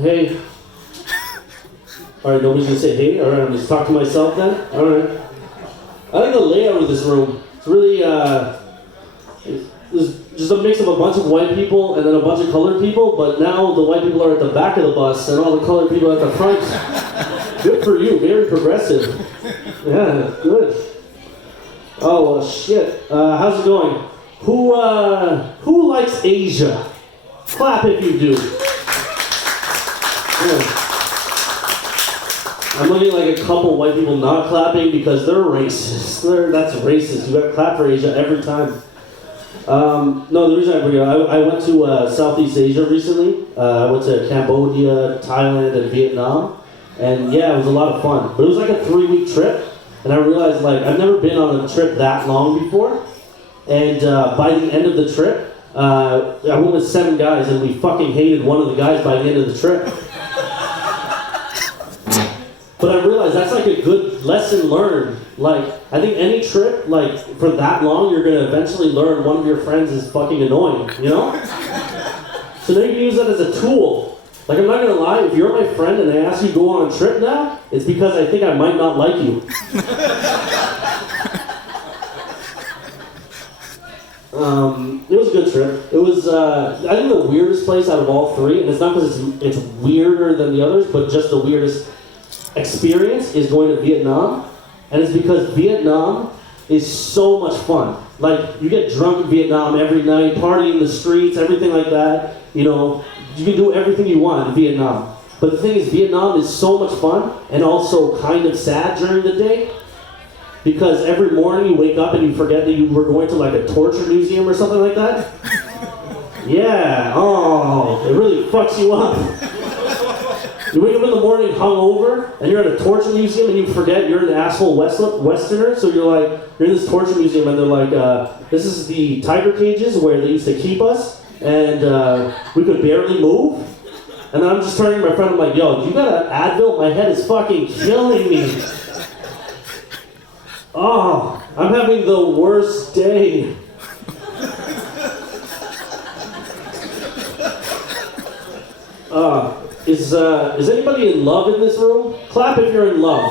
Hey. Alright, nobody's gonna say hey? Alright, I'm just talking to myself then? Alright. I like the layout of this room. It's really, there's just a mix of a bunch of white people and then a bunch of colored people, but now the white people are at the back of the bus and all the colored people are at the front. Good for you, very progressive. Yeah, good. Oh, well, shit. How's it going? Who likes Asia? Clap if you do. Yeah. I'm looking like a couple white people not clapping because they're racist. That's racist. You gotta clap for Asia every time. No, the reason I bring it up, I went to Southeast Asia recently. I went to Cambodia, Thailand, and Vietnam. And yeah, it was a lot of fun. But it was like a 3-week trip. And I realized like I've never been on a trip that long before. And by the end of the trip, I went with 7 guys and we fucking hated one of the guys by the end of the trip. But I realized that's like a good lesson learned. Like, I think any trip, like, for that long, you're gonna eventually learn one of your friends is fucking annoying, you know? So now you can use that as a tool. Like, I'm not gonna lie, if you're my friend and I ask you to go on a trip now, it's because I think I might not like you. It was a good trip. It was, I think the weirdest place out of all 3, and it's not because it's weirder than the others, but just the weirdest experience is going to Vietnam, and it's because Vietnam is so much fun. Like, you get drunk in Vietnam every night, partying in the streets, everything like that. You know, you can do everything you want in Vietnam. But the thing is, Vietnam is so much fun, and also kind of sad during the day, because every morning you wake up and you forget that you were going to like a torture museum or something like that. Yeah, oh, it really fucks you up. You wake up in the morning hungover, and you're at a torture museum, and you forget you're an asshole Westerner, so you're in this torture museum, and they're like, this is the tiger cages where they used to keep us, and we could barely move. And then I'm just turning to my friend, I'm like, yo, you got an Advil? My head is fucking killing me. Oh, I'm having the worst day. Is anybody in love in this room? Clap if you're in love.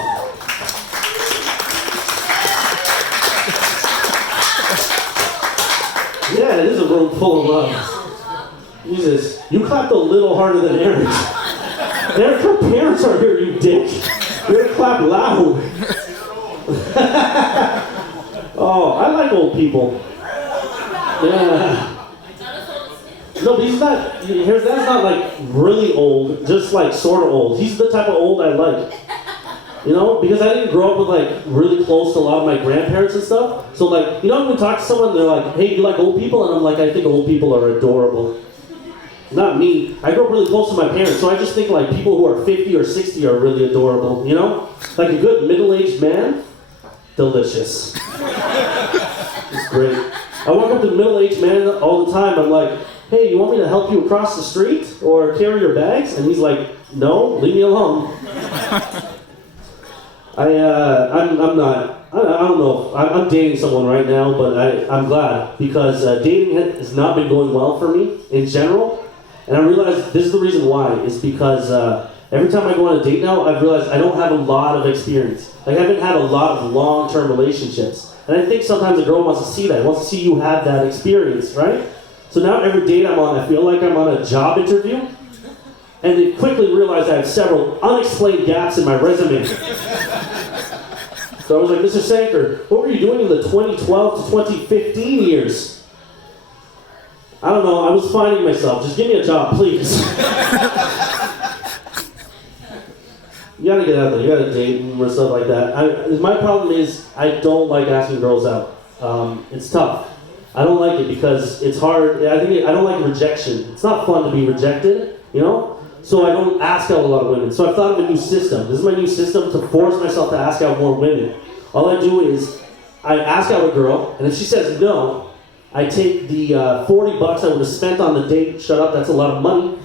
Yeah, it is a room full of love. Jesus, you clapped a little harder than Eric. Eric, her parents are here, you dick. You're gonna clap loud. Oh, I like old people. Yeah. No, but he's not, that's not like really old, just like sort of old. He's the type of old I like. You know, because I didn't grow up with like really close to a lot of my grandparents and stuff. So like, you know when we talk to someone, they're like, hey, you like old people? And I'm like, I think old people are adorable. Not me. I grew up really close to my parents, so I just think like people who are 50 or 60 are really adorable, you know? Like a good middle-aged man, delicious. It's great. I walk up to a middle-aged man all the time, I'm like, hey, you want me to help you across the street or carry your bags? And he's like, no, leave me alone. I'm not, I don't know, I'm dating someone right now, but I'm glad because dating has not been going well for me in general. And I realized this is the reason why, is because every time I go on a date now, I've realized I don't have a lot of experience. Like I haven't had a lot of long-term relationships. And I think sometimes a girl wants to see that, wants to see you have that experience, right? So now every date I'm on, I feel like I'm on a job interview, and they quickly realize I have several unexplained gaps in my resume. So I was like, Mr. Sanker, what were you doing in the 2012 to 2015 years? I don't know, I was finding myself. Just give me a job, please. You gotta get out there, you gotta date or stuff like that. My problem is, I don't like asking girls out. It's tough. I don't like it because it's hard. I don't like rejection. It's not fun to be rejected, you know? So I don't ask out a lot of women. So I've thought of a new system. This is my new system to force myself to ask out more women. All I do is, I ask out a girl, and if she says no, I take the $40 I would have spent on the date. Shut up, that's a lot of money.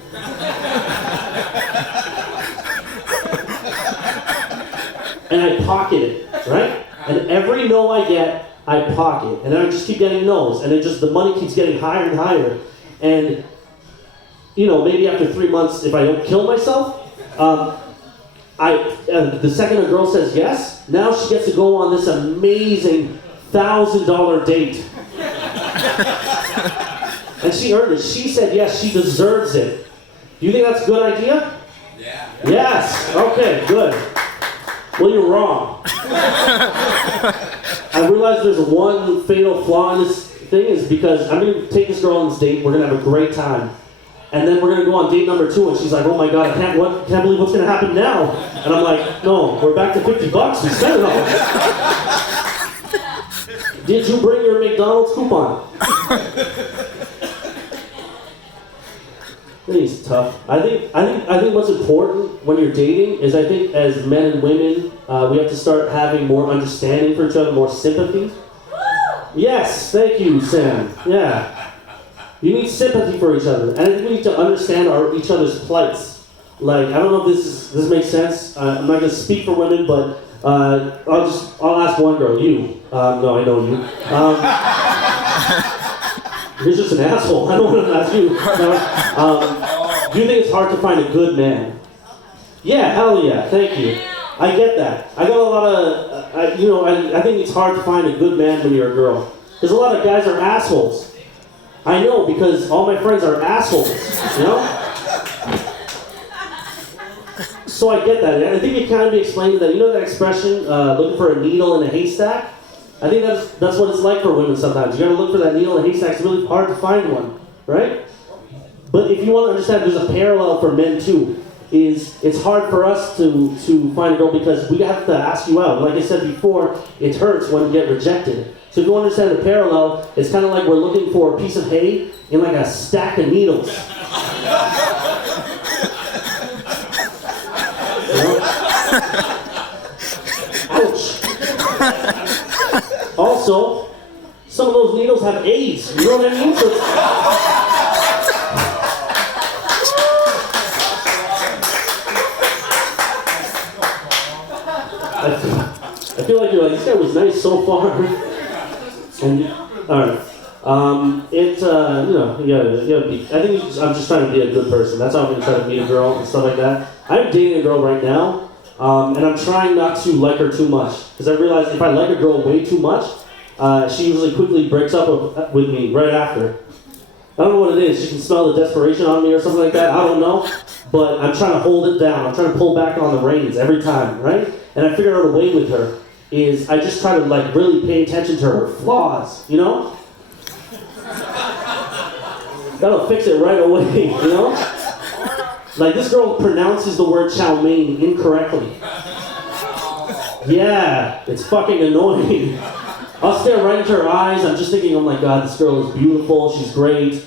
And I pocket it, right? And every no I get, I pocket. And then I just keep getting no's. And the money keeps getting higher and higher. And maybe after 3 months, if I don't kill myself, the second a girl says yes, now she gets to go on this amazing $1,000 date. And she earned it. She said yes, she deserves it. Do you think that's a good idea? Yeah. Yes. Okay, good. Well, you're wrong. I realize there's one fatal flaw in this thing is because I'm going to take this girl on this date, we're going to have a great time. And then we're going to go on date number 2, and she's like, oh my god, I can't believe what's going to happen now. And I'm like, no, we're back to $50, we spent it all. Did you bring your McDonald's coupon? I think it's tough. I think what's important when you're dating is I think as men and women, we have to start having more understanding for each other, more sympathy. Yes, thank you, Sam. Yeah. You need sympathy for each other. And I think we need to understand each other's plights. Like, I don't know if this makes sense. I'm not going to speak for women, but I'll ask one girl. You. No, I know you. You're just an asshole. I don't want to ask you. Do you think it's hard to find a good man? Yeah, hell yeah. Thank you. I get that. I got a lot of, I think it's hard to find a good man when you're a girl. Because a lot of guys are assholes. I know, because all my friends are assholes, So I get that. And I think it kind of be explained that, that expression, looking for a needle in a haystack? I think that's what it's like for women sometimes. You gotta look for that needle in a haystack. It's really hard to find one, right? But if you want to understand, there's a parallel for men too. It's hard for us to find a girl because we have to ask you out. Like I said before, it hurts when you get rejected. So if you understand the parallel, it's kind of like we're looking for a piece of hay in like a stack of needles. Ouch. Also, some of those needles have AIDS. You know what I mean? So I feel like you're like, this guy was nice so far. And, alright. You gotta be, I think I'm just trying to be a good person. That's how I'm gonna try to meet a girl and stuff like that. I'm dating a girl right now, and I'm trying not to like her too much. Because I realize if I like a girl way too much, she usually quickly breaks up with me right after. I don't know what it is. She can smell the desperation on me or something like that. I don't know. But I'm trying to hold it down. I'm trying to pull back on the reins every time, right? And I figured out a way with her is I just try to like really pay attention to her flaws, That'll fix it right away, Like this girl pronounces the word chow mein incorrectly. Yeah, it's fucking annoying. I'll stare right into her eyes. I'm just thinking, oh my god, this girl is beautiful. She's great.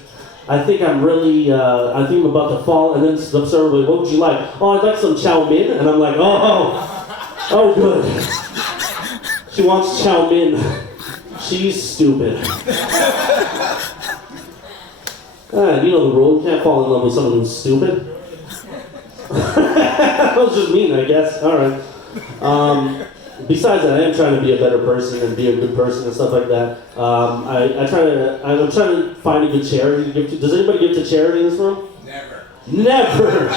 I think I'm about to fall. And then the server like, what would you like? Oh, I'd like some chow mein. And I'm like, oh, good. She wants chow mein. She's stupid. You know the rule. You can't fall in love with someone who's stupid. That was just mean, I guess. All right. Besides that, I am trying to be a better person and be a good person and stuff like that. I'm trying to find a good charity to give to. Does anybody give to charity in this room? Never.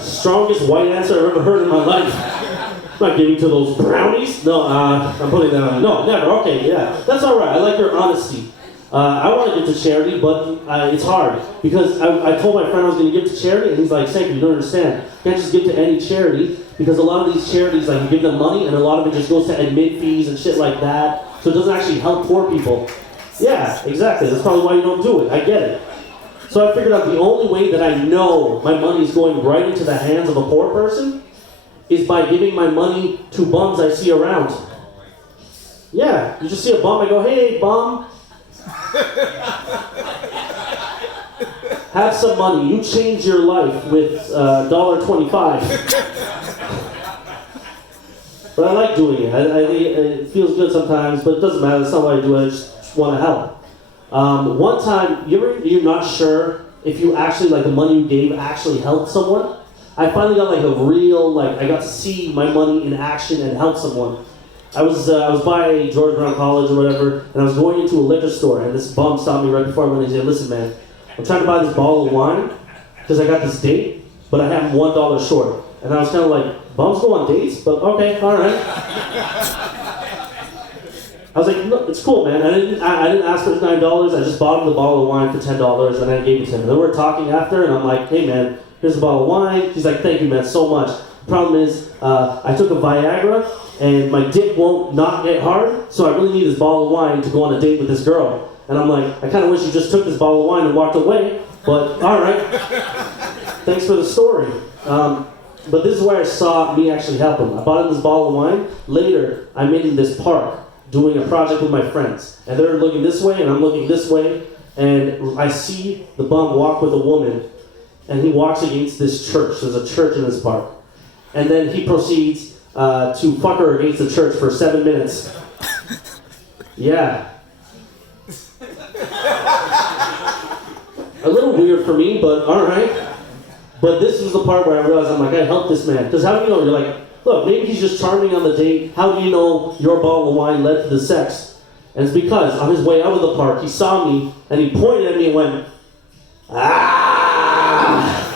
Strongest white answer I've ever heard in my life. I'm not giving to those brownies. No, I'm putting that on. No, never. Okay, yeah, that's all right. I like your honesty. I want to give to charity, but it's hard because I told my friend I was going to give to charity, and he's like, "Sanker, you don't understand. You can't just give to any charity because a lot of these charities, like you give them money, and a lot of it just goes to admin fees and shit like that. So it doesn't actually help poor people." Yeah, exactly. That's probably why you don't do it. I get it. So I figured out the only way that I know my money is going right into the hands of a poor person is by giving my money to bums I see around. Yeah, you just see a bum, I go, "Hey, bum. Have some money. You change your life with $1.25. But I like doing it. It feels good sometimes, but it doesn't matter. That's not why I do it. I just want to help. One time, you're not sure if you actually, like, the money you gave actually helped someone. I finally got, like, a real, like, I got to see my money in action and help someone. I was by George Brown College or whatever, and I was going into a liquor store, and this bum stopped me right before I went and said, "Listen, man, I'm trying to buy this bottle of wine because I got this date, but I have $1 short. And I was kind of like, bums go on dates? But okay, all right. I was like, no, it's cool, man. I didn't ask for $9. I just bought him the bottle of wine for $10, and I gave it to him. And then we're talking after, and I'm like, hey, man, here's a bottle of wine. He's like, thank you, man, so much. The problem is, I took a Viagra, and my dick won't not get hard, so I really need this bottle of wine to go on a date with this girl. And I'm like, I kind of wish you just took this bottle of wine and walked away, but all right. Thanks for the story. But this is where I saw me actually help him. I bought him this bottle of wine. Later, I'm in this park doing a project with my friends. And they're looking this way, and I'm looking this way, and I see the bum walk with a woman, and he walks against this church. There's a church in this park. And then he proceeds to fuck her against the church for 7 minutes. Yeah. A little weird for me, but alright. But this is the part where I realized, I'm like, I helped this man. Because how do you know? You're like, look, maybe he's just charming on the date. How do you know your bottle of wine led to the sex? And it's because on his way out of the park, he saw me, and he pointed at me and went, ah!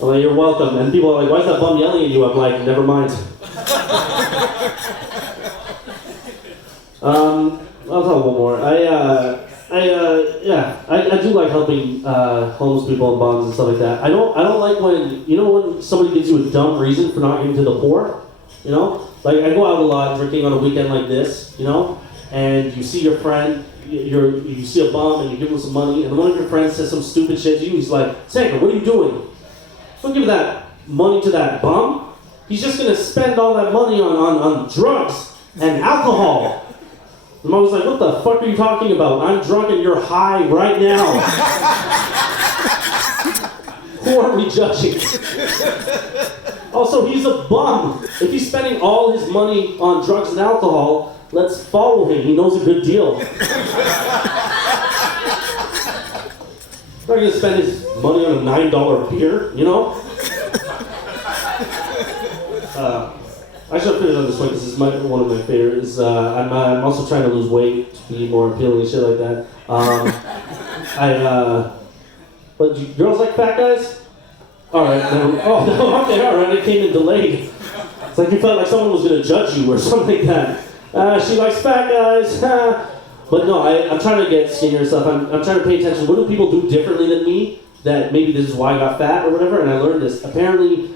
I'm like, you're welcome. And people are like, why is that bum yelling at you? I'm like, never mind. I'll tell one more. I do like helping homeless people and bums and stuff like that. I don't like when somebody gives you a dumb reason for not giving to the poor, you know? Like, I go out a lot drinking on a weekend like this, you know? And you see your friend, you see a bum and you give him some money, and one of your friends says some stupid shit to you. He's like, Sanker, what are you doing? Don't give that money to that bum. He's just gonna spend all that money on drugs and alcohol. And I was like, what the fuck are you talking about? I'm drunk and you're high right now. Who are we judging? Also, he's a bum. If he's spending all his money on drugs and alcohol, let's follow him. He knows a good deal. He's not gonna spend his money on a $9 beer, you know? I should finish on this one because this is one of my favorites. I'm also trying to lose weight to be more appealing and shit like that. But girls like fat guys? Alright, okay, alright, it came in delayed. It's like you felt like someone was going to judge you or something like that. She likes fat guys. But no, I'm trying to get skinnier stuff. I'm trying to pay attention. What do people do differently than me that maybe this is why I got fat or whatever? And I learned this. Apparently,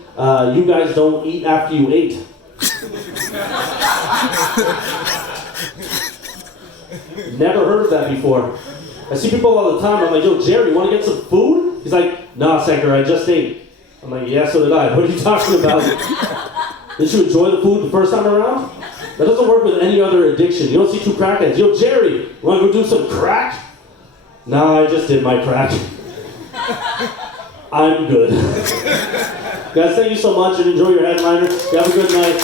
you guys don't eat after you ate. Never heard of that before. I see people all the time. I'm like, yo, Jerry, want to get some food? He's like, nah, Sanker, I just ate. I'm like, yeah, so did I. What are you talking about? Did you enjoy the food the first time around? That doesn't work with any other addiction. You don't see two crackheads. Yo, Jerry, want to go do some crack? Nah, I just did my crack. I'm good. Guys, thank you so much and enjoy your headliner. You have a good night.